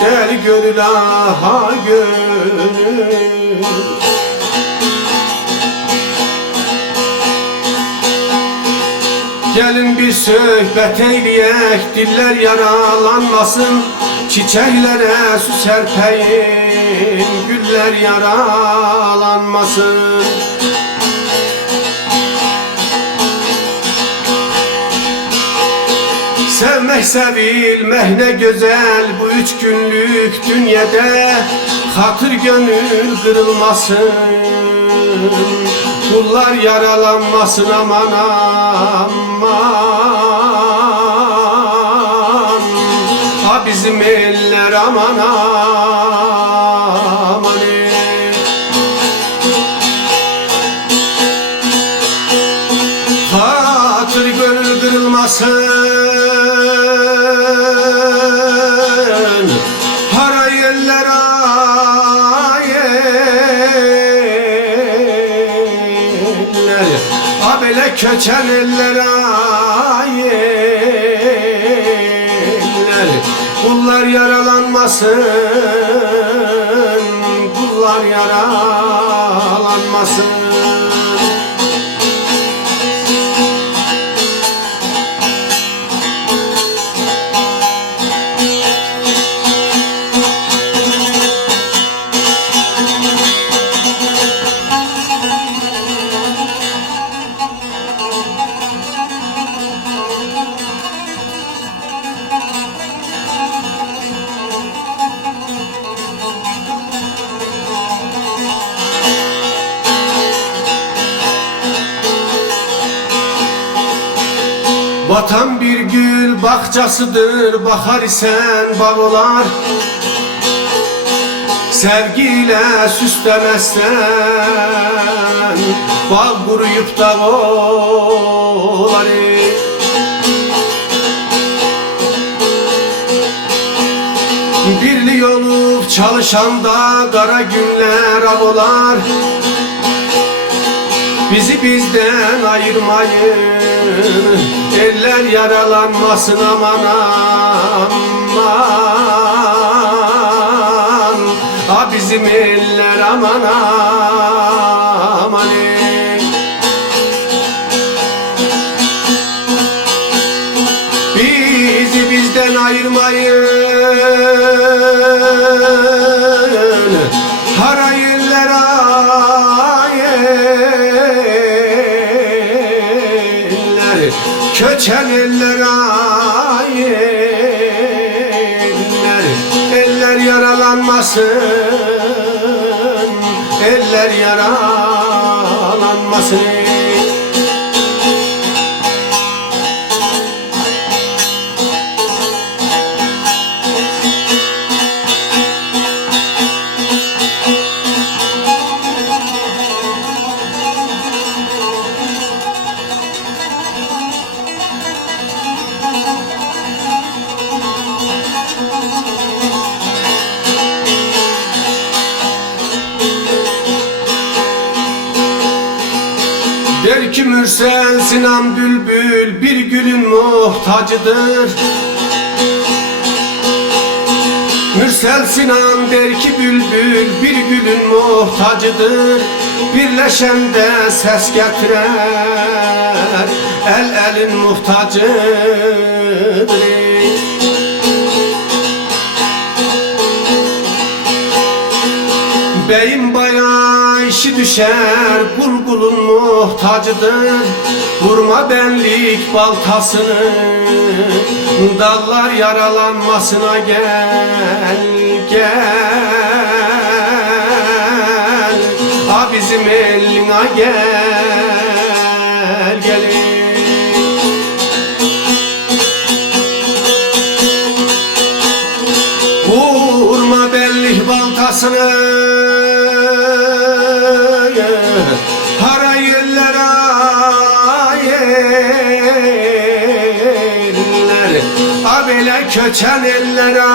Deli gönül aha gönül. Gelin bir söhbət eyləyək, diller yaralanmasın, çiçeklere su serpeyin, güller yaralanmasın. Sevmek sevilmek ne güzel bu 3 günlük dünyada, hatır gönül kırılmasın, kullar yaralanmasın aman aman. Ha bizim eller aman aman. Hatır gönül kırılmasın, hara yerler ayeller, abele köçen eller ayeller. Kullar yaralanmasın, kullar yaralanmasın. Vatan bir gül bahçasıdır, bakar isen bağ olar. Sevgiyle süslemezsen bağ kuruyup da olar. Birli olup çalışanda kara günler ağlar. Bizi bizden ayırmayın, eller yaralanmasın aman aman. Ha bizim eller aman aman. Bizi bizden ayırmayın, hara yerler ayeller, köçen eller ayeller. Eller yaralanmasın, eller yaralanmasın. Der ki Mürsel Sinan Bülbül bir gülün muhtacıdır. Mürsel Sinan der ki bülbül bir gülün muhtacıdır. Birleşende ses getirer, el elin muhtacıdır. Beyim bayağı işi düşer, kul kulun muhtacıdır. Vurma benlik baltasını, dallar yaralanmasına gel gel. Ha bizim eline gel gelin. Vurma benlik baltasını, hara yerler ayeller, abele köçen eller ayeller.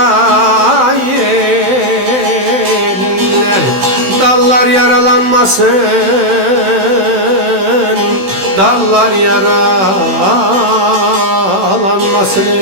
Dallar yaralanmasın, dallar yaralanmasın.